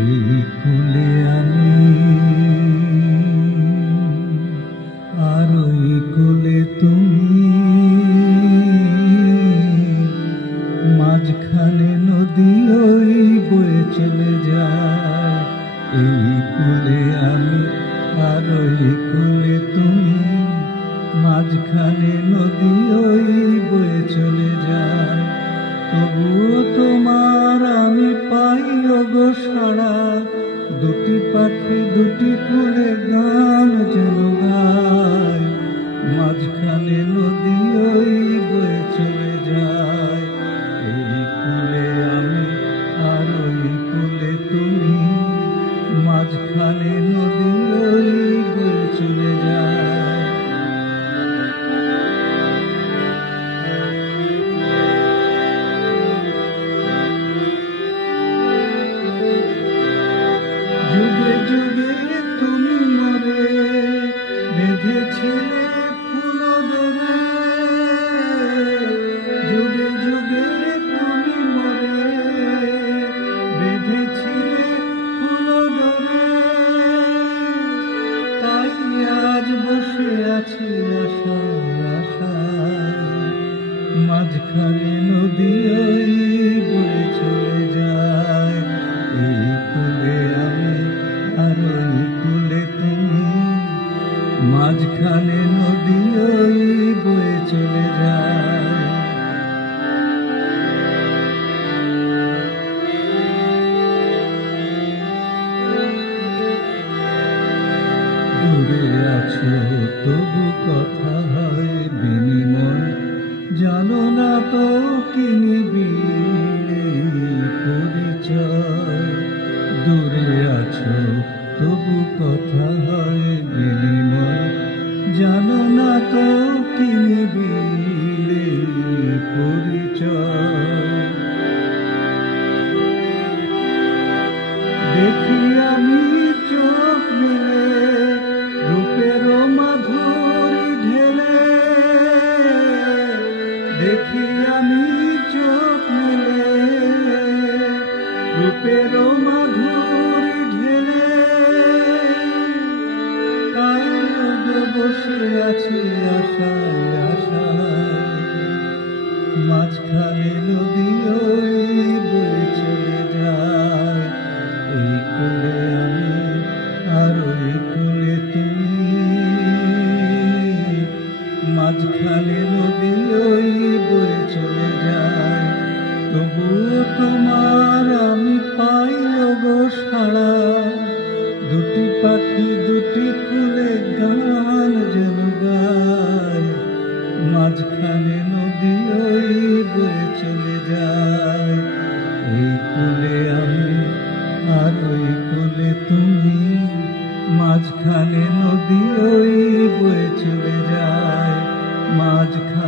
এই কুলে আমি আর ওই কুলে তুমি, মাঝখানে নদী ওই বয়ে চলে যায়। এই কুলে আমি আর ওই কুলে তুমি, মাঝখানে নদী ওই বয়ে চলে যায়। তবুও তোমার আমি পাই ওগো সাড়া, দুটি পাখি দুটি কুলে গান যেন গায়। মাঝখানে নদী ওই বয়ে চলে যায়। এই কুলে আমি আর ওই কুলে তুমি, মাঝখানে নদী ওই বয়ে চলে যায়। যুগে যুগে তুমি মরে বেঁধেছিলে ফুল ডোরে, যুগে যুগে তুমি মরে বেঁধেছিলে ফুল ডোরে। তাই আজ বসে আছি আশায় আশায়, মাঝখানে নদী ওই বয়ে চলে যায়। এই কুলে আমি আর ওই কুলে তুমি, মাঝখানে নদী ওই বয়ে চলে যায়। দূরে আছো তবু কথা হয় বিনিময়, জানো না তো কি নিবিড় পরিচয়। দূরে আছো তবু কথা হয় বিনিময়, জানো না তো কি নিবিড় পরিচয়। দেখি আমি চোখ মেলে রূপের মাধুরী ঢেলে, দেখি আমি চোখ মেলে রূপের মাধুরী ঢেলে। তাই বসে আছি আশায় আশায়, মাঝখানে নদী ওই বয়ে চলে যায়। এই কুলে আমি আর ওই কুলে তুমি, মাঝখানে নদী ওই বয়ে চলে যায়। তবুও তোমার আমি পাই ওগো সাড়া, দুটি পাখি দুটি কুলে গান যেন গায়। মাঝখানে নদী ওই বয়ে চলে যায়। এই কুলে আমি আর ওই কুলে তুমি, মাঝখানে নদী ওই বয়ে চলে যায়। মাঝখানে